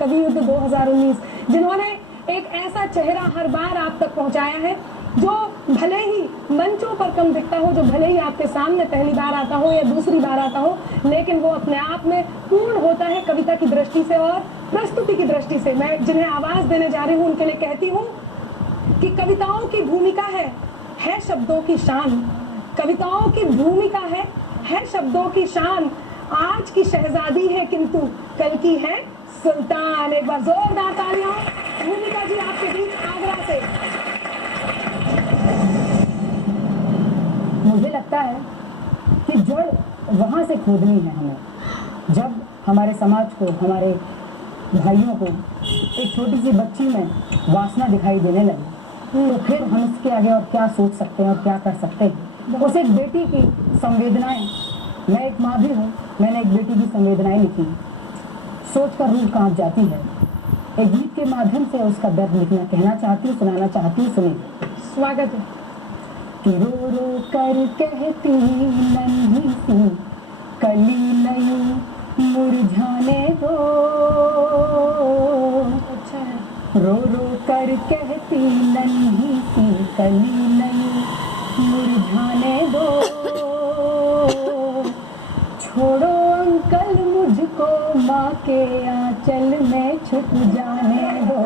कवि युद्ध 2019, जिन्होंने एक ऐसा चेहरा हर बार आप तक पहुंचाया है जो भले ही मंचों पर कम दिखता हो, जो भले ही आपके सामने पहली बार आता हो या दूसरी बार आता हो, लेकिन वो अपने आप में पूर्ण होता है कविता की दृष्टि से और प्रस्तुति की दृष्टि से। मैं जिन्हें आवाज देने जा रही हूँ उनके लिए कहती हूँ कि कविताओं की भूमिका है शब्दों की शान। कविताओं की भूमिका है शब्दों की शान। आज की शहजादी है किंतु कल की है सुल्तान। एक बार जोरदार तालियां भूमिका जी आपके बीच आगरा से। मुझे लगता है कि जड़ वहां से खोदनी है हमें, जब हमारे समाज को, हमारे भाइयों को एक छोटी सी बच्ची में वासना दिखाई देने लगी, तो फिर हम इसके आगे और क्या सोच सकते हैं और क्या कर सकते हैं। उस एक बेटी की संवेदनाएं, मैं एक माँ भी हूँ, मैंने एक बेटी की संवेदनाएं लिखी, सोचकर रूह कांप जाती है। एक गीत के माध्यम से उसका दर्द लिखना, कहना चाहती हूँ, सुनाना चाहती हूँ, सुनिए। स्वागत है। कि रो रो कर कहती नन्ही सी कली नहीं मुरझाने दो, अच्छा है। रो रो कर कहती नन्ही सी कली नहीं मुरझाने दो, छोड़ो अंकल मुझको माँ के आंचल में छुप जाने दो,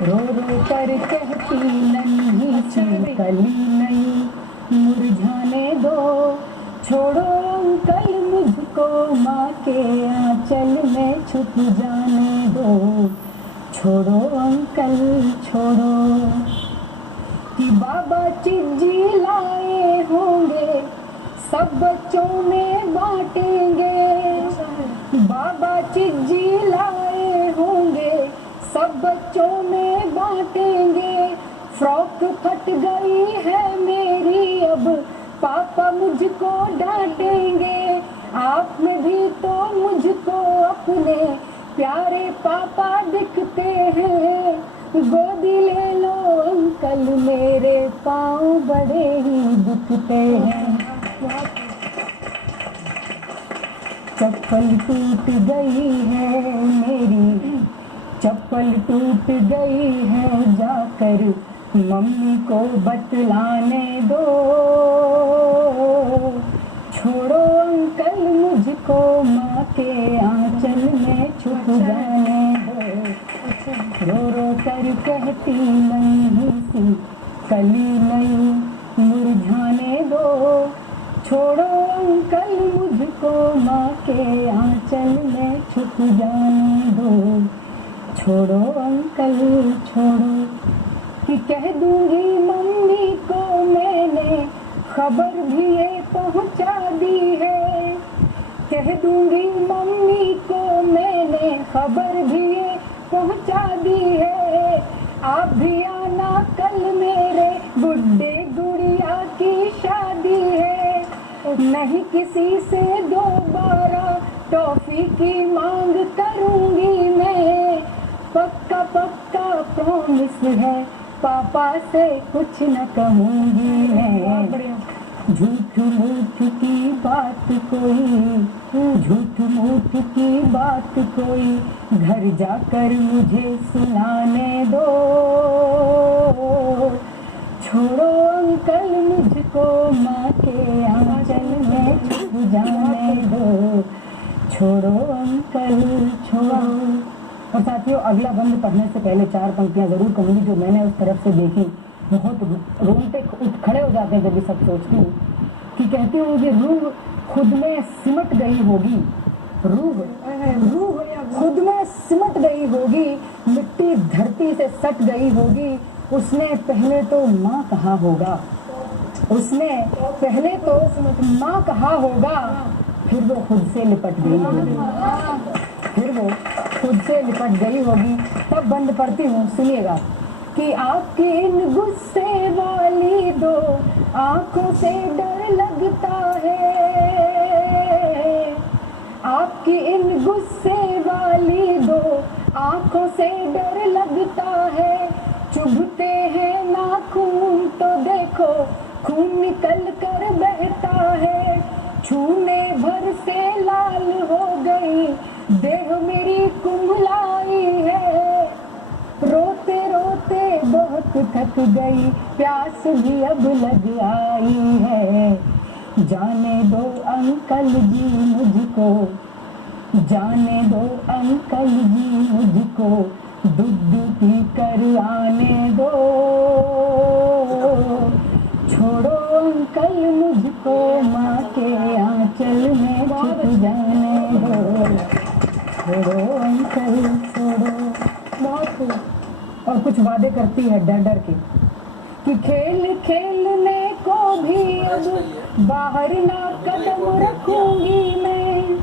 रो रो कर कहती नन्ही सी कली नहीं मुरझाने दो, छोड़ो अंकल मुझको माँ के आंचल में छुप जाने दो, छोड़ो अंकल छोड़ो। कि बाबा चिज्जी लाए होंगे सब बच्चों में बांटेंगे, बाबा चिज्जी लाए होंगे सब बच्चों में बांटेंगे, फ्रॉक फट गई है मेरी अब पापा मुझको डांटेंगे, आप में भी तो मुझको अपने प्यारे पापा दिखते हैं, गोदी ले लो अंकल मेरे पाँव बड़े ही दुखते हैं, चप्पल टूट गई है मेरी, चप्पल टूट गई है जाकर मम्मी को बतलाने दो, छोड़ो अंकल मुझको माँ के आंचल में छुप जाने दो, रो रो कर कहती नन्ही सी कली नहीं मुरझाने दो, छोड़ो अंकल मुझको माँ के आंचल में छुप जाने दो, छोड़ो अंकल छोड़ो। कि कह दूंगी मम्मी को मैंने खबर भी ये पहुंचा दी है, कह दूंगी मम्मी को मैंने खबर भी ये पहुंचा दी है, आप भी आना कल मेरे गुड्डे गुड़िया की शादी है, नहीं किसी से दोबारा टॉफी की मांग करूंगी मैं, पक्का पक्का प्रॉमिस है पापा से कुछ न कहूंगी मैं, झूठ मूठ की बात कोई, झूठ मूठ की बात कोई घर जाकर मुझे सुनाने दो, छोड़ो अंकल मुझको माँ के आंचल में छुप जाने दो, छोड़ो अंकल छोड़ो। और साथियों, अगला बंद पढ़ने से पहले 4 पंक्तियां जरूर कहूंगी जो मैंने उस तरफ से देखी, बहुत रोंगटे उठ खड़े हो जाते हैं जब ये सब सोचती हूँ। कि कहती हूँ कि रूह खुद में सिमट गई होगी, रूह खुद में सिमट गई होगी, मिट्टी धरती से सट गई होगी, उसने पहले तो माँ कहा होगा, उसने पहले तो माँ कहा होगा, फिर वो खुद से लिपट गई होगी, फिर वो खुद से लिपट गई होगी। तब बंद पढ़ती हूँ, सुनिएगा। कि आपकी इन गुस्से वाली दो आंखों से डर लगता है, आपकी इन गुस्से वाली दो आंखों से डर लगता है, चुभते हैं नाखून तो देखो खून निकल कर बहता है, छूने भर से लाल हो गई देह मेरी कुंभला थक गई, प्यास भी अब लग आई है। जाने दो अंकल जी मुझको, जाने दो अंकल जी मुझको, दूध पी कर आने दो। छोड़ो अंकल मुझको, माँ के आंचल में छुप जाने दो। छोड़ो अंकल छोड़ो। बहुत खूब। और कुछ वादे करती है डर डर के कि खेल खेलने को भी अब बाहर ना कदम रखूंगी मैं।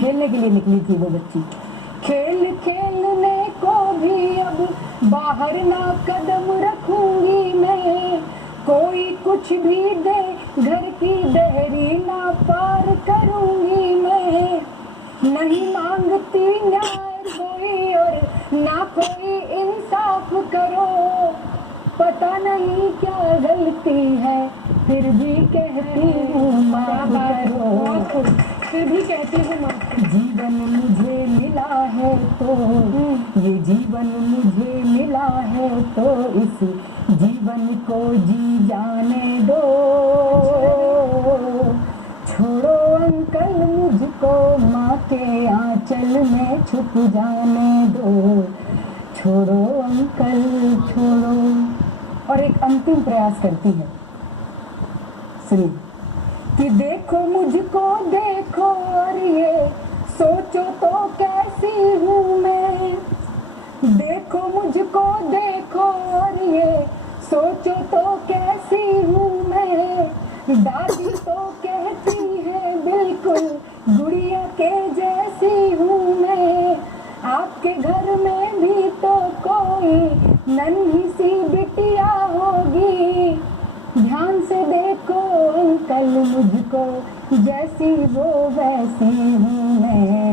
खेलने के लिए निकली थी वो बच्ची। खेल खेलने को भी अब बाहर ना कदम रखूंगी मैं। कोई कुछ भी दे घर की देहरी ना पार करूंगी मैं। नहीं मांगती न्याय कोई और ना कोई इंसाफ करो। पता नहीं क्या गलती है, फिर भी कहती हूँ माफ करो। फिर भी कहती हूँ माफ। जीवन मुझे मिला है तो, ये जीवन मुझे मिला है तो इस जीवन को जी जाने दो। छोड़ो अंकल मुझको, माँ के आंचल में छुप जाने दो। छोड़ो अंकल छोड़ो। और एक अंतिम प्रयास करती है, सुनिए। कि देखो मुझको देखो और ये सोचो तो कैसी हूँ मैं। देखो मुझको देखो और ये सोचो तो कैसी हूँ मैं। दादी तो कहती है बिल्कुल गुड़िया के जैसी हूँ मैं। आपके घर में भी तो कोई नन्ही सी बिटिया होगी। ध्यान से देखो अंकल मुझको, जैसी वो वैसी हूँ मैं।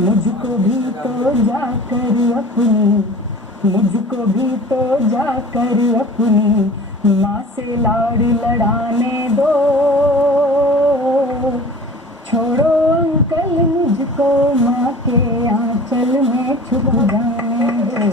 मुझको भी तो जाकर अपनी, मुझको भी तो जाकर अपनी माँ से लाड़ लड़ाने दो। छोड़ो अंकल मुझको, माँ के आंचल में छुप जाने दो।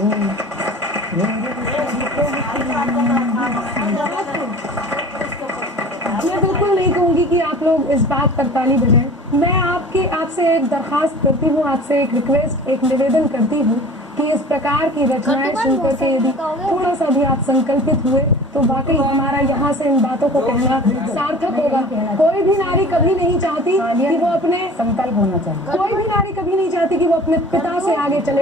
मैं बिल्कुल नहीं कहूँगी कि आप लोग इस बात पर ताली बजाएं। मैं आपसे एक दरखास्त करती हूँ, आपसे एक रिक्वेस्ट, एक निवेदन करती हूँ कि इस प्रकार की रचनाएं सुनकर के यदि थोड़ा सा भी आप संकल्पित हुए तो वाकई हमारा यहाँ से इन बातों को कहना सार्थक होगा। कोई भी नारी कभी नहीं चाहती कि वो अपने संकल्प होना चाहिए। कोई भी नारी कभी नहीं चाहती कि वो अपने पिता से आगे चले,